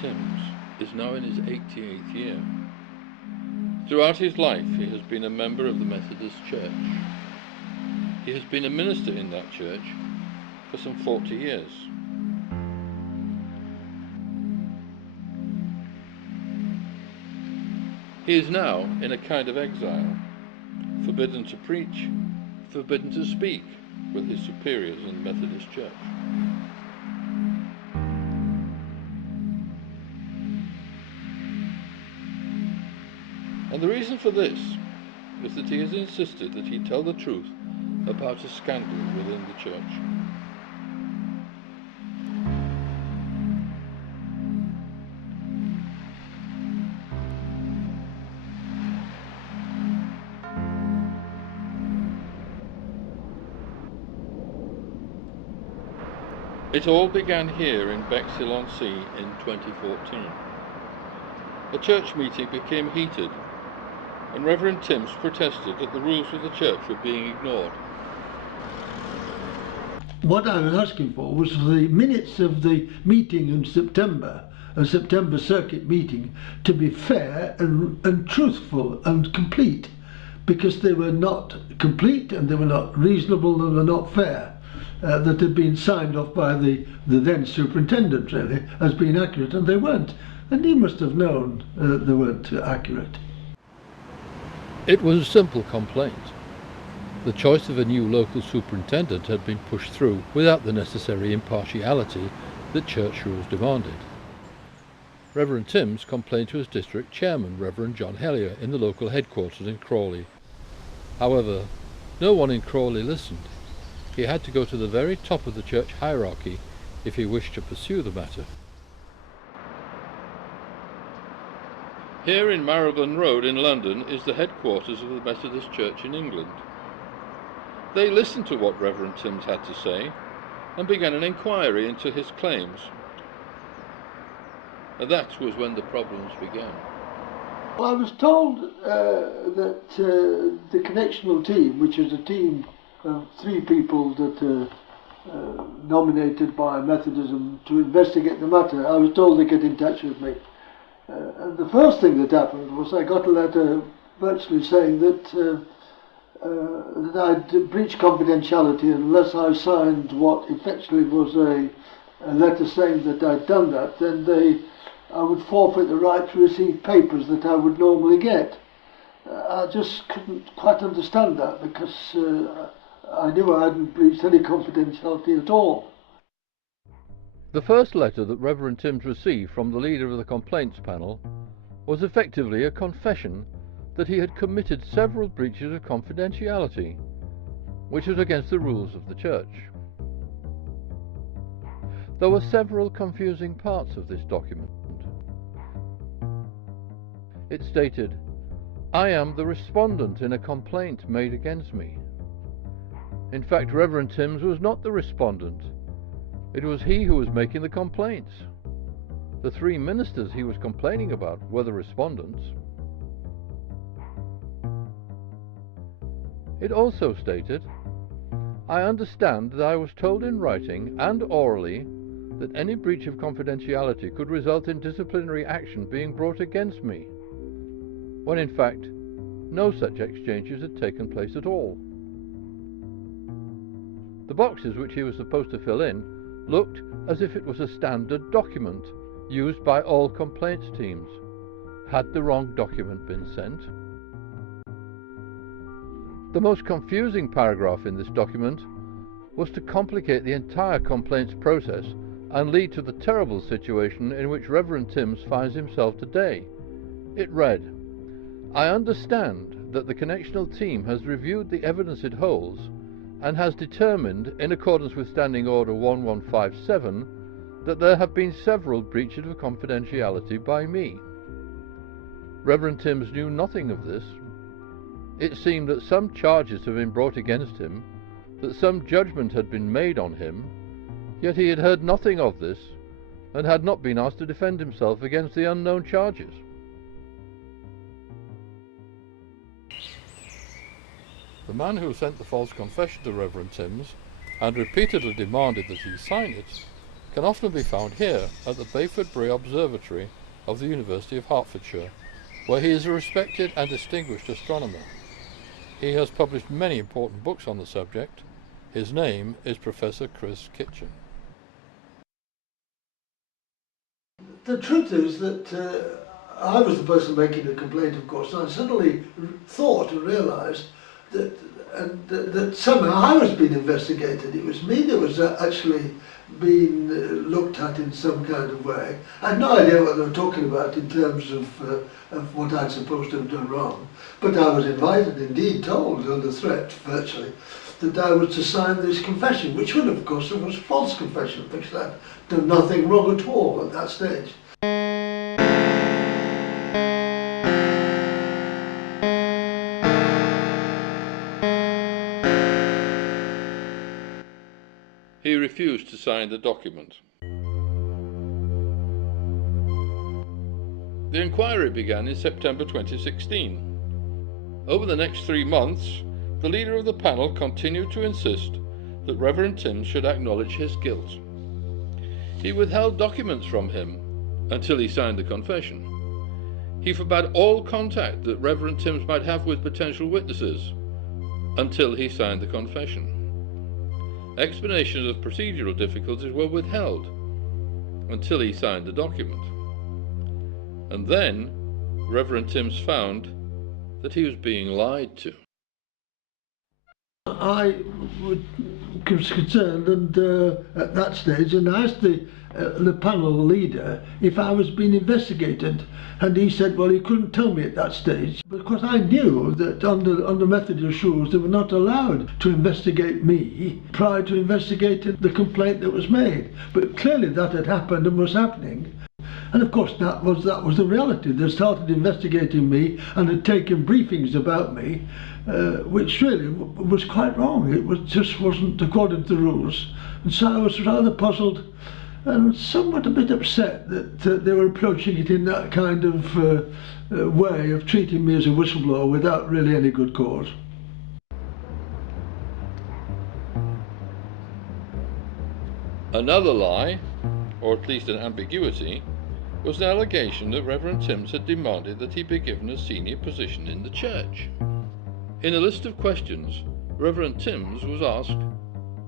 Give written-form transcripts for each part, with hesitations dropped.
Timms is now in his 88th year. Throughout his life he has been a member of the Methodist Church. He has been a minister in that church for some 40 years. He is now in a kind of exile, forbidden to preach, forbidden to speak with his superiors in the Methodist Church. And the reason for this is that he has insisted that he tell the truth about a scandal within the church. It all began here in Bexhill-on-Sea in 2014. A church meeting became heated, and Reverend Timms protested that the rules of the church were being ignored. What I was asking for was for the minutes of the meeting in September, a September circuit meeting, to be fair and truthful and complete, because they were not complete and they were not reasonable and they were not fair. That had been signed off by the then superintendent, really, as being accurate, and they weren't. And he must have known they weren't accurate. It was a simple complaint. The choice of a new local superintendent had been pushed through without the necessary impartiality that church rules demanded. Reverend Timms complained to his district chairman, Reverend John Hellier, in the local headquarters in Crawley. However, no one in Crawley listened. He had to go to the very top of the church hierarchy if he wished to pursue the matter. Here in Marylebone Road in London is the headquarters of the Methodist Church in England. They listened to what Reverend Timms had to say and began an inquiry into his claims. And that was when the problems began. Well, I was told that the connectional team, which is a team of 3 people that are nominated by Methodism to investigate the matter, I was told they'd get in touch with me. And the first thing that happened was I got a letter virtually saying that I'd breached confidentiality unless I signed what effectively was a letter saying that I'd done that, then I would forfeit the right to receive papers that I would normally get. I just couldn't quite understand that, because I knew I hadn't breached any confidentiality at all. The first letter that Reverend Timms received from the leader of the complaints panel was effectively a confession that he had committed several breaches of confidentiality, which was against the rules of the church. There were several confusing parts of this document. It stated, "I am the respondent in a complaint made against me." In fact, Reverend Timms was not the respondent. It was he who was making the complaints. The 3 ministers he was complaining about were the respondents. It also stated, "I understand that I was told in writing and orally that any breach of confidentiality could result in disciplinary action being brought against me," when in fact no such exchanges had taken place at all. The boxes which he was supposed to fill in looked as if it was a standard document used by all complaints teams. Had the wrong document been sent? The most confusing paragraph in this document was to complicate the entire complaints process and lead to the terrible situation in which Reverend Timms finds himself today. It read, "I understand that the connectional team has reviewed the evidence it holds and has determined, in accordance with Standing Order 1157, that there have been several breaches of confidentiality by me." Reverend Timms knew nothing of this. It seemed that some charges had been brought against him, that some judgment had been made on him, yet he had heard nothing of this and had not been asked to defend himself against the unknown charges. The man who sent the false confession to Reverend Timms and repeatedly demanded that he sign it can often be found here at the Bayford-Bray Observatory of the University of Hertfordshire, where he is a respected and distinguished astronomer. He has published many important books on the subject. His name is Professor Chris Kitchen. The truth is that I was the person making the complaint, of course, and I suddenly thought and realised that somehow I was being investigated. It was me that was actually being looked at in some kind of way. I had no idea what they were talking about in terms of what I'd supposed to have done wrong, but I was invited, indeed told, under threat virtually, that I was to sign this confession, which would, of course, was a false confession, because I'd done nothing wrong at all at that stage. He refused to sign the document. The inquiry began in September 2016. Over the next 3 months, the leader of the panel continued to insist that Reverend Timms should acknowledge his guilt. He withheld documents from him until he signed the confession. He forbade all contact that Reverend Timms might have with potential witnesses until he signed the confession. Explanations of procedural difficulties were withheld until he signed the document. And then Reverend Timms found that he was being lied to. I was concerned at that stage, and I asked the panel leader if I was being investigated, and he said, well, he couldn't tell me at that stage, because I knew that under Methodist rules they were not allowed to investigate me prior to investigating the complaint that was made. But clearly that had happened and was happening. And of course that was the reality. They started investigating me and had taken briefings about me, which really was quite wrong. It just wasn't according to the rules. And so I was rather puzzled and somewhat a bit upset that they were approaching it in that kind of way of treating me as a whistleblower without really any good cause. Another lie, or at least an ambiguity, was an allegation that Reverend Timms had demanded that he be given a senior position in the church. In a list of questions, Reverend Timms was asked,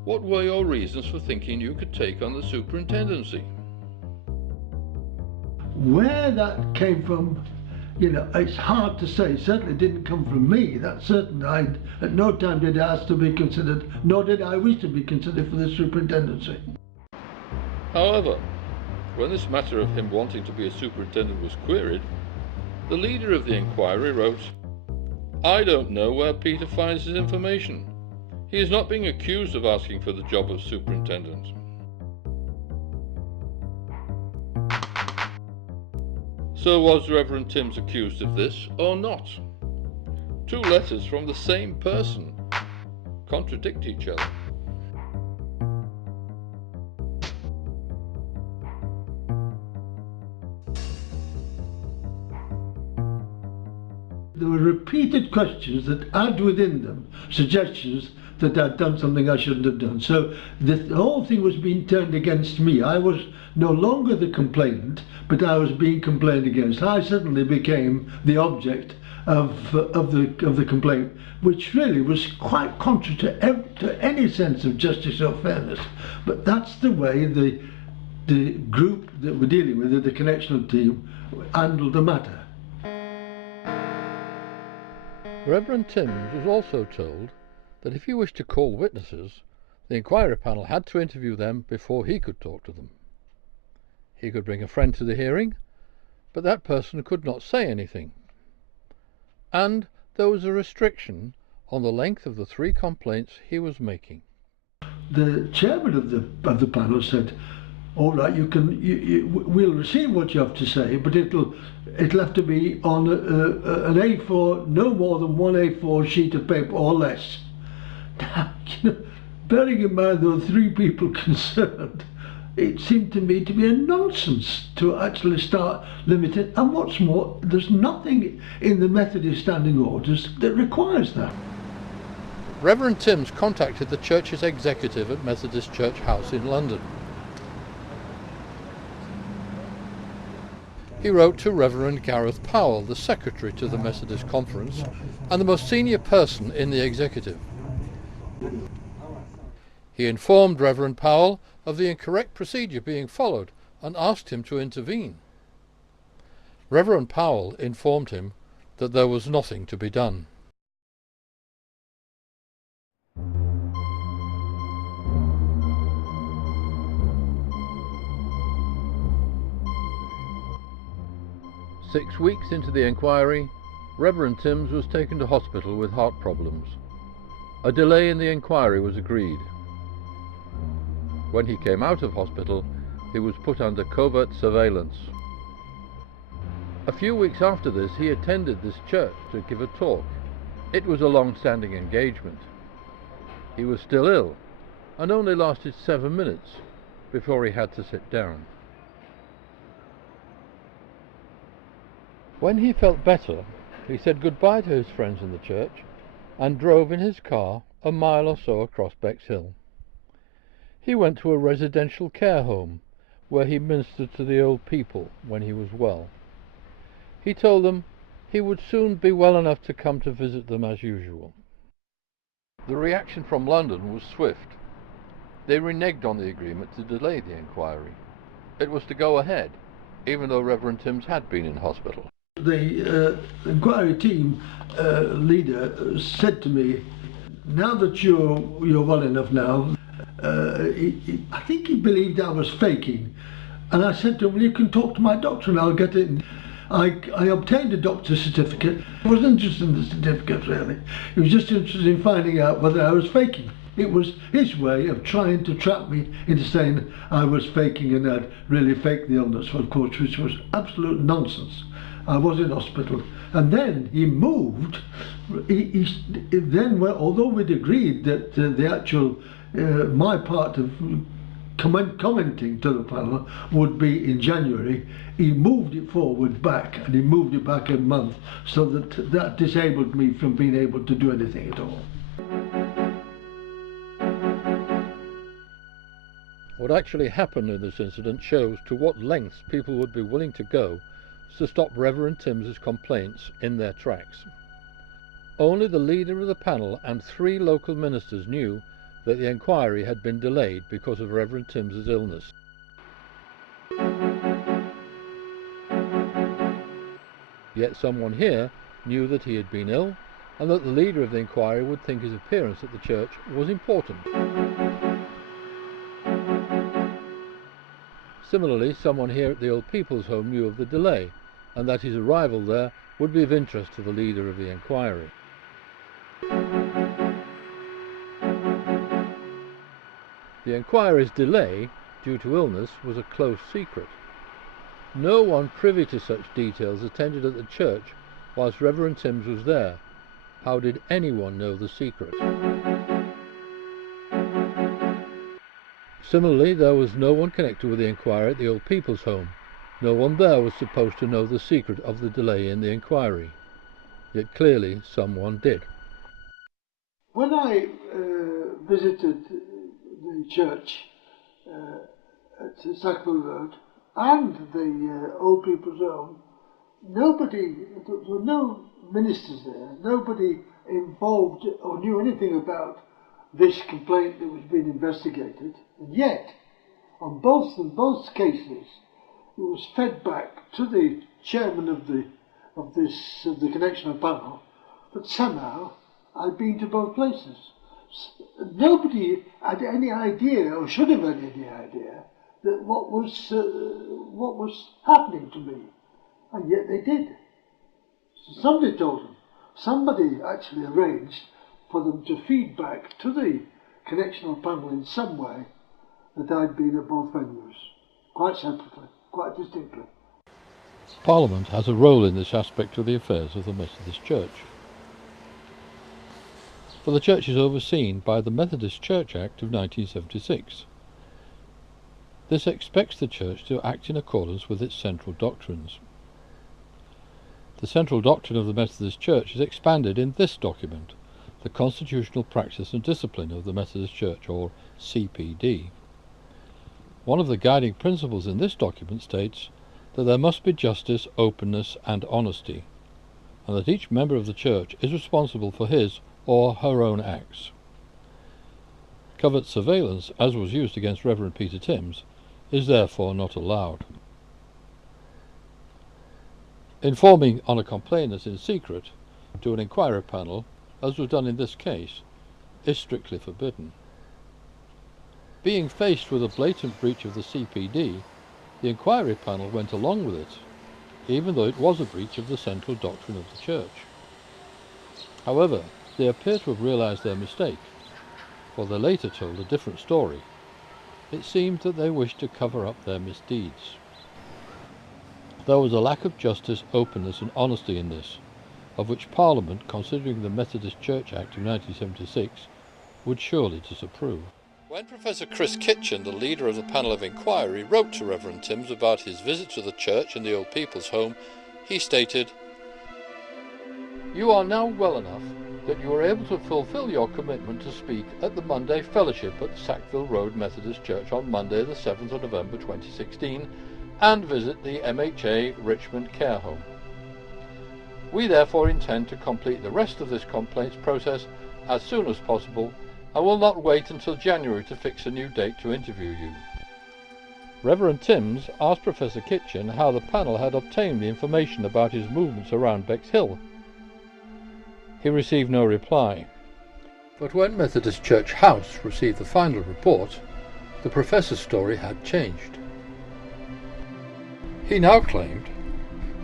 "What were your reasons for thinking you could take on the superintendency?" Where that came from, it's hard to say. It certainly didn't come from me, that's certain. At no time did I ask to be considered, nor did I wish to be considered for the superintendency. However, when this matter of him wanting to be a superintendent was queried, the leader of the inquiry wrote, "I don't know where Peter finds his information. He is not being accused of asking for the job of superintendent." So was Reverend Timms accused of this or not? Two letters from the same person contradict each other. There were repeated questions that had within them suggestions that I'd done something I shouldn't have done. So the whole thing was being turned against me. I was no longer the complainant, but I was being complained against. I suddenly became the object of the complaint, which really was quite contrary to any sense of justice or fairness. But that's the way the group that we're dealing with, the connectional team, handled the matter. Reverend Timms was also told that if he wished to call witnesses, the inquiry panel had to interview them before he could talk to them. He could bring a friend to the hearing, but that person could not say anything. And there was a restriction on the length of the 3 complaints he was making. The chairman of the panel said, "All right, we'll receive what you have to say, but it'll have to be on an A4, no more than 1 A4 sheet of paper or less." Now, bearing in mind there were 3 people concerned, it seemed to me to be a nonsense to actually start limiting. And what's more, there's nothing in the Methodist standing orders that requires that. Reverend Timms contacted the church's executive at Methodist Church House in London. he wrote to Reverend Gareth Powell, the secretary to the Methodist Conference and the most senior person in the executive. He informed Reverend Powell of the incorrect procedure being followed and asked him to intervene. Reverend Powell informed him that there was nothing to be done. Six weeks into the inquiry, Reverend Timms was taken to hospital with heart problems. A delay in the inquiry was agreed. When he came out of hospital, he was put under covert surveillance. A few weeks after this, he attended this church to give a talk. It was a long-standing engagement. He was still ill, and only lasted 7 minutes before he had to sit down. When he felt better, he said goodbye to his friends in the church and drove in his car a mile or so across Bexhill. He went to a residential care home where he ministered to the old people when he was well. He told them he would soon be well enough to come to visit them as usual. The reaction from London was swift. They reneged on the agreement to delay the inquiry. It was to go ahead, even though Reverend Timms had been in hospital. The inquiry team leader said to me, now that you're well enough now, I think he believed I was faking. And I said to him, well, you can talk to my doctor and I'll get it. I obtained a doctor's certificate. I wasn't interested in the certificate really. He was just interested in finding out whether I was faking. It was his way of trying to trap me into saying I was faking and I'd really faked the illness, of course, which was absolute nonsense. I was in hospital. And then he moved. Although we'd agreed that the actual, my part of commenting to the panel would be in January, he moved it forward back, and he moved it back a month, so that disabled me from being able to do anything at all. What actually happened in this incident shows to what lengths people would be willing to go to stop Reverend Timms's complaints in their tracks. Only the leader of the panel and 3 local ministers knew that the inquiry had been delayed because of Reverend Timms's illness. Yet someone here knew that he had been ill and that the leader of the inquiry would think his appearance at the church was important. Similarly, someone here at the Old People's Home knew of the delay and that his arrival there would be of interest to the leader of the inquiry. The inquiry's delay, due to illness, was a close secret. No one privy to such details attended at the church whilst Reverend Timms was there. How did anyone know the secret? Similarly, there was no one connected with the inquiry at the Old People's Home. No one there was supposed to know the secret of the delay in the inquiry. Yet clearly someone did. When I visited the church at Sackville Road and the Old People's Home, there were no ministers there, nobody involved or knew anything about this complaint that was being investigated, and yet on both cases it was fed back to the chairman of the connectional panel that somehow I'd been to both places. Nobody had any idea, or should have had any idea, that what was happening to me, and yet they did. So somebody told them. Somebody actually arranged for them to feed back to the connectional panel in some way that I'd been at both venues, quite separately, quite distinctly. Parliament has a role in this aspect of the affairs of the Methodist Church. For the Church is overseen by the Methodist Church Act of 1976. This expects the Church to act in accordance with its central doctrines. The central doctrine of the Methodist Church is expanded in this document, the Constitutional Practice and Discipline of the Methodist Church, or CPD. One of the guiding principles in this document states that there must be justice, openness and honesty, and that each member of the church is responsible for his or her own acts. Covert surveillance, as was used against Reverend Peter Timms, is therefore not allowed. Informing on a complainant in secret to an inquiry panel, as was done in this case, is strictly forbidden. Being faced with a blatant breach of the CPD, the inquiry panel went along with it, even though it was a breach of the central doctrine of the Church. However, they appear to have realised their mistake, for they later told a different story. It seemed that they wished to cover up their misdeeds. There was a lack of justice, openness and honesty in this, of which Parliament, considering the Methodist Church Act of 1976, would surely disapprove. When Professor Chris Kitchen, the leader of the panel of inquiry, wrote to Reverend Timms about his visit to the church and the old people's home, he stated, "You are now well enough that you are able to fulfil your commitment to speak at the Monday Fellowship at Sackville Road Methodist Church on Monday the 7th of November 2016 and visit the MHA Richmond Care Home. We therefore intend to complete the rest of this complaints process as soon as possible and will not wait until January to fix a new date to interview you." Reverend Timms asked Professor Kitchen how the panel had obtained the information about his movements around Bexhill. He received no reply. But when Methodist Church House received the final report, the professor's story had changed. He now claimed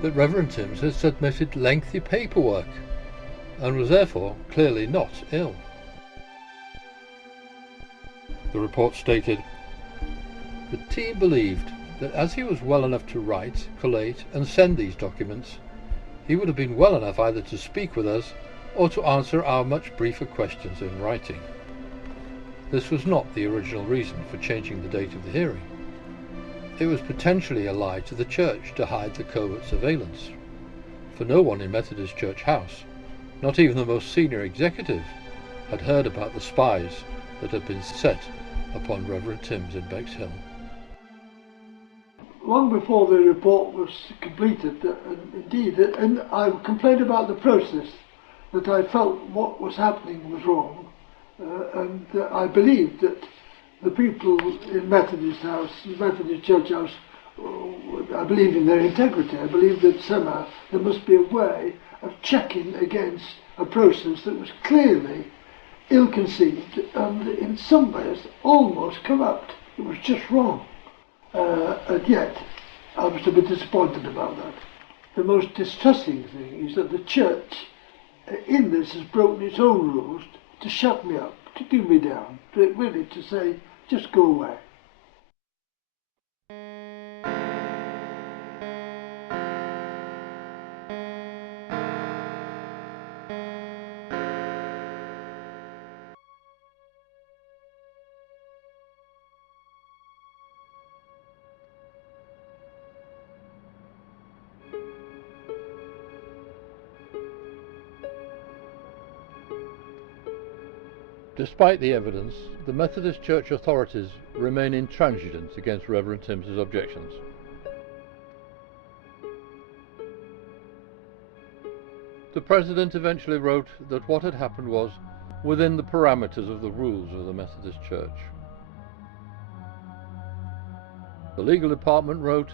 that Reverend Timms had submitted lengthy paperwork and was therefore clearly not ill. The report stated, "The team believed that as he was well enough to write, collate and send these documents, he would have been well enough either to speak with us or to answer our much briefer questions in writing. This was not the original reason for changing the date of the hearing. It was potentially a lie to the church to hide the covert surveillance, for no one in Methodist Church House, not even the most senior executive, had heard about the spies that had been set upon Reverend Timms in Bexhill." Long before the report was completed, and I complained about the process, that I felt what was happening was wrong, and I believed that the people in Methodist Church House, I believe in their integrity. I believe that somehow there must be a way of checking against a process that was clearly ill-conceived and in some ways almost corrupt. It was just wrong. And yet, I was a bit disappointed about that. The most distressing thing is that the church in this has broken its own rules to shut me up, to give me down, really to say, just go away. Despite the evidence, the Methodist Church authorities remain intransigent against Reverend Timms' objections. The President eventually wrote that what had happened was within the parameters of the rules of the Methodist Church. The legal department wrote,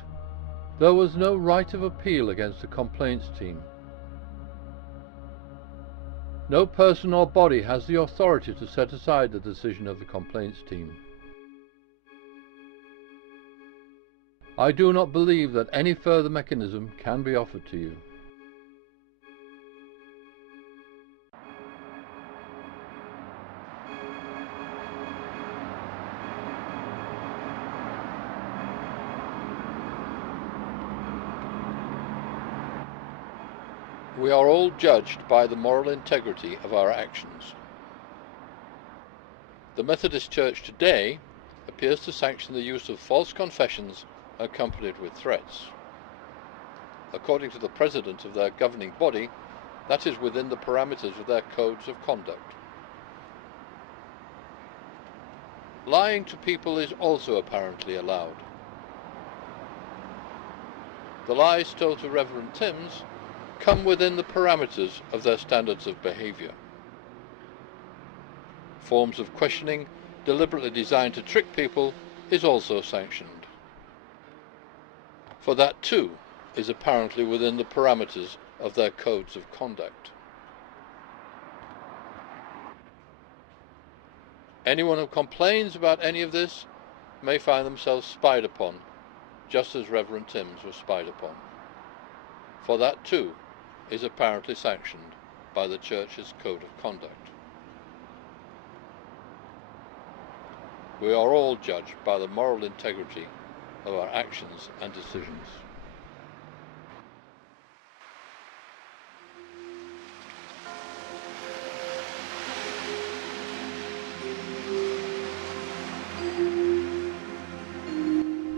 "There was no right of appeal against the complaints team. No person or body has the authority to set aside the decision of the complaints team. I do not believe that any further mechanism can be offered to you." We are all judged by the moral integrity of our actions. The Methodist Church today appears to sanction the use of false confessions accompanied with threats. According to the president of their governing body, that is within the parameters of their codes of conduct. Lying to people is also apparently allowed. The lies told to Reverend Timms come within the parameters of their standards of behaviour. Forms of questioning deliberately designed to trick people is also sanctioned. For that too is apparently within the parameters of their codes of conduct. Anyone who complains about any of this may find themselves spied upon, just as Reverend Timms was spied upon. For that too is apparently sanctioned by the Church's code of conduct. We are all judged by the moral integrity of our actions and decisions.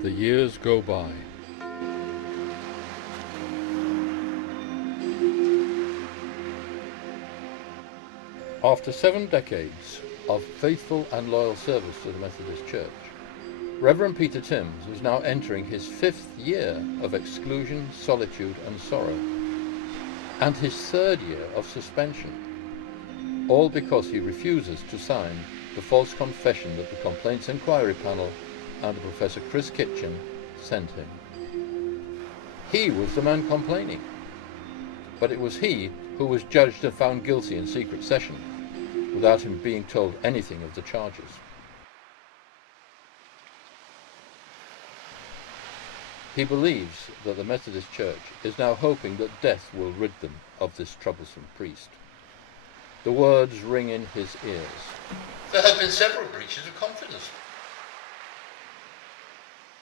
The years go by. After 7 decades of faithful and loyal service to the Methodist Church, Reverend Peter Timms was now entering his 5th year of exclusion, solitude and sorrow, and his 3rd year of suspension, all because he refuses to sign the false confession that the Complaints Inquiry Panel and Professor Chris Kitchen sent him. He was the man complaining, but it was he who was judged and found guilty in secret session, without him being told anything of the charges. He believes that the Methodist Church is now hoping that death will rid them of this troublesome priest. The words ring in his ears. There have been several breaches of confidence.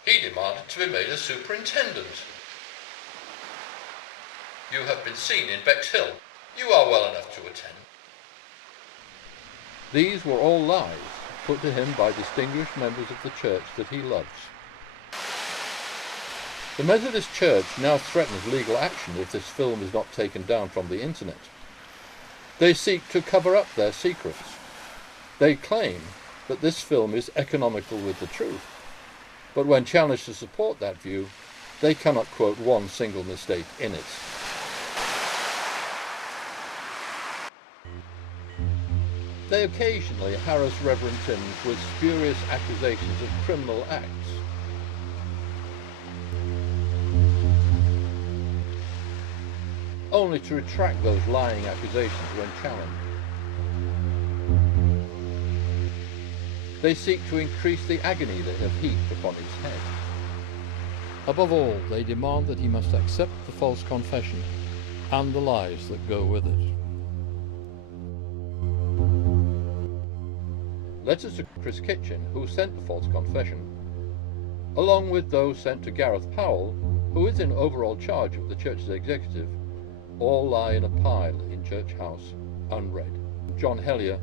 He demanded to be made a superintendent. You have been seen in Bexhill. You are well enough to attend. These were all lies put to him by distinguished members of the church that he loves. The Methodist Church now threatens legal action if this film is not taken down from the internet. They seek to cover up their secrets. They claim that this film is economical with the truth, but when challenged to support that view, they cannot quote one single mistake in it. They occasionally harass Reverend Timms with spurious accusations of criminal acts. Only to retract those lying accusations when challenged. They seek to increase the agony they have heaped upon his head. Above all, they demand that he must accept the false confession and the lies that go with it. Letters to Chris Kitchen, who sent the false confession, along with those sent to Gareth Powell, who is in overall charge of the church's executive, all lie in a pile in Church House, unread. John Hellier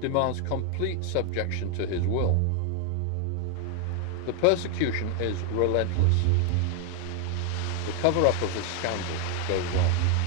demands complete subjection to his will. The persecution is relentless. The cover-up of this scandal goes on.